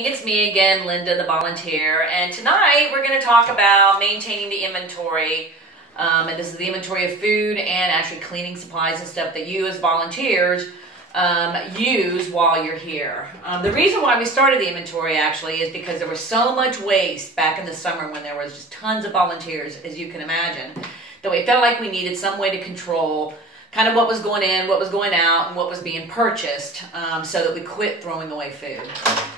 evening, it's me again, Linda the volunteer, and tonight we're going to talk about maintaining the inventory, and this is the inventory of food and actually cleaning supplies and stuff that you as volunteers use while you're here. The reason why we started the inventory actually is because there was so much waste back in the summer when there was just tons of volunteers, as you can imagine, that we felt like we needed some way to control kind of what was going in, what was going out, and what was being purchased, so that we quit throwing away food.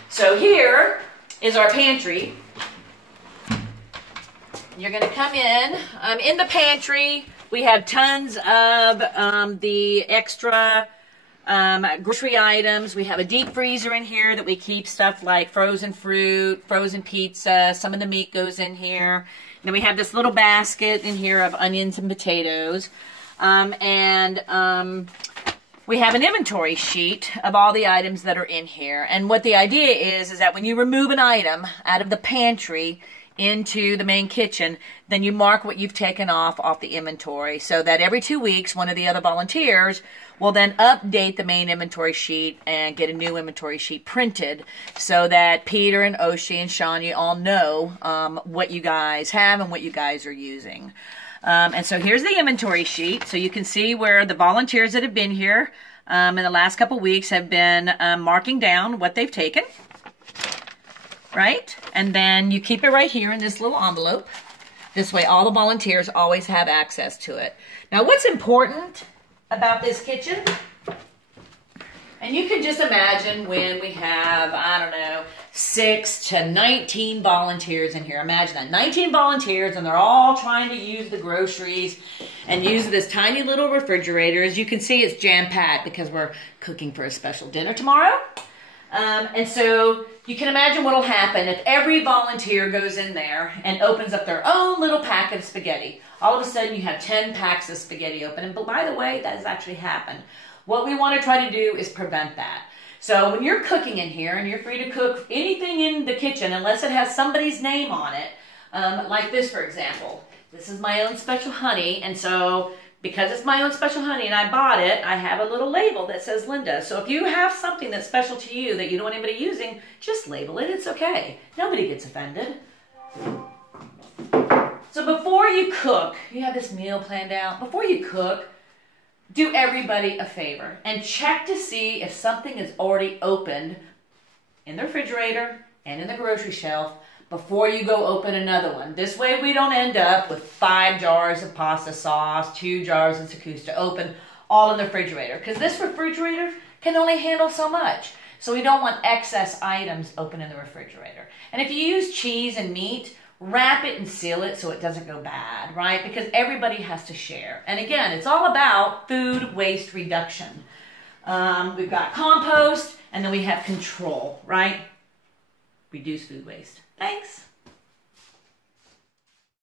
So here is our pantry. You're going to come in the pantry. We have tons of the extra grocery items. We have a deep freezer in here that we keep stuff like frozen fruit, frozen pizza. Some of the meat goes in here. And then we have this little basket in here of onions and potatoes. We have an inventory sheet of all the items that are in here. And what the idea is that when you remove an item out of the pantry into the main kitchen, then you mark what you've taken off the inventory, so that every 2 weeks, one of the other volunteers will then update the main inventory sheet and get a new inventory sheet printed, so that Peter and Oshie and Shania all know what you guys have and what you guys are using. And so here's the inventory sheet, so you can see where the volunteers that have been here in the last couple weeks have been marking down what they've taken, right? And then you keep it right here in this little envelope. This way all the volunteers always have access to it. Now what's important about this kitchen, and you can just imagine when we have, I don't know, 6 to 19 volunteers in here. Imagine that, 19 volunteers, and they're all trying to use the groceries and use this tiny little refrigerator. As you can see, it's jam-packed because we're cooking for a special dinner tomorrow. And so you can imagine what will happen if every volunteer goes in there and opens up their own little packet of spaghetti. All of a sudden you have 10 packs of spaghetti open. And by the way, that has actually happened. What we want to try to do is prevent that. So when you're cooking in here, and you're free to cook anything in the kitchen unless it has somebody's name on it, like this, for example. This is my own special honey, and so because it's my own special honey and I bought it, I have a little label that says Linda. So if you have something that's special to you that you don't want anybody using, just label it. It's okay. Nobody gets offended. So before you cook, you have this meal planned out. Before you cook, do everybody a favor and check to see if something is already opened in the refrigerator and in the grocery shelf before you go open another one. This way we don't end up with 5 jars of pasta sauce, 2 jars of C2T open, all in the refrigerator. Because this refrigerator can only handle so much. So we don't want excess items open in the refrigerator. And if you use cheese and meat, wrap it and seal it so it doesn't go bad, right? Because everybody has to share. And again, it's all about food waste reduction. We've got compost, and then we have control, right? Reduce food waste. Thanks.